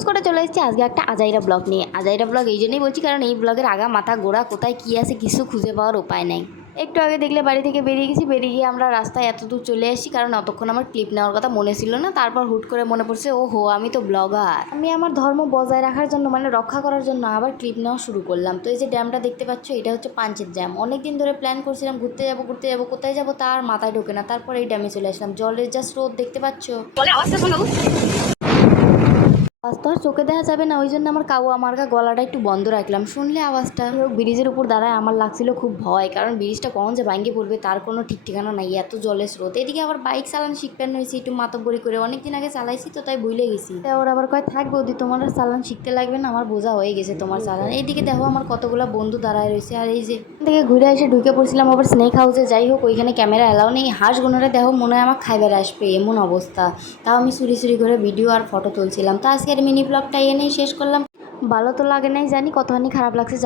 হুস করে চলে এসেছি আজকে একটা আজাইরা ব্লগ নিয়ে। আজাইরা ব্লগ এই জন্যই বলছি কারণ এই ব্লগের আগা মাথা গোড়া কোথায় কী আছে কিছু খুঁজে পাওয়ার উপায় নাই। একটু আগে দেখলে বাড়ি থেকে বেরিয়ে গেছি, বেরিয়ে গিয়ে আমরা রাস্তায় এত দূর চলে আসি কারণ অতক্ষণ আমার ক্লিপ নেওয়ার কথা মনে ছিল না। তারপর হুট করে মনে পড়ছে ও হো আমি তো ব্লগার, আমি আমার ধর্ম বজায় রাখার জন্য মানে রক্ষা করার জন্য আবার ক্লিপ নেওয়া শুরু করলাম। তো এই যে ড্যামটা দেখতে পাচ্ছ এটা হচ্ছে পাঞ্চেত ড্যাম। অনেকদিন ধরে প্ল্যান করছিলাম ঘুরতে যাবো কোথায় যাবো তার মাথায় ঢোকে না। তারপর এই ড্যামে চলে আসলাম। জলের যা স্রোত দেখতে পাচ্ছ, আওয়াজ তো আর চোখে দেখা যাবে না, ওই জন্য আমার মার্কা গলাটা একটু বন্ধ রাখলাম, শুনলে আওয়াজটা। ব্রিজের উপর দাঁড়ায় আমার লাগছিল খুব ভয়, কারণ ব্রিজটা কখন যে ভাঙ্গে পড়বে তার কোনো ঠিক ঠিকানা নাই, এত জলের স্রোত। এদিকে আবার বাইক চালানো শিখতেন হয়েছি একটু মাতব্বরি করে, অনেকদিন আগে চালাইছি তো তাই ভুলে গেছি। তাই ওরা আবার কয় থাক বৌদি তোমার আর চালান শিখতে লাগবে না, আমার বোঝা হয়ে গেছে তোমার চালান। এইদিকে দেখো আমার কতগুলো বন্ধু দাঁড়ায় রয়েছে। আর এই যে থেকে ঘুরে এসে ঢুকে পড়ছিলাম আবার স্নেক হাউসে। যাই হোক ওইখানে ক্যামেরা অ্যালাউ নেই, হাঁস গুনোরে দেখো মনে হয় আমার খাইবার আসবে এমন অবস্থা। তাও আমি চুরি করে ভিডিও আর ফটো তুলছিলাম। তো আজকের মিনি ব্লগটা এনেই শেষ করলাম। ভালো তো লাগে নাই জানি, কতখানি খারাপ লাগছে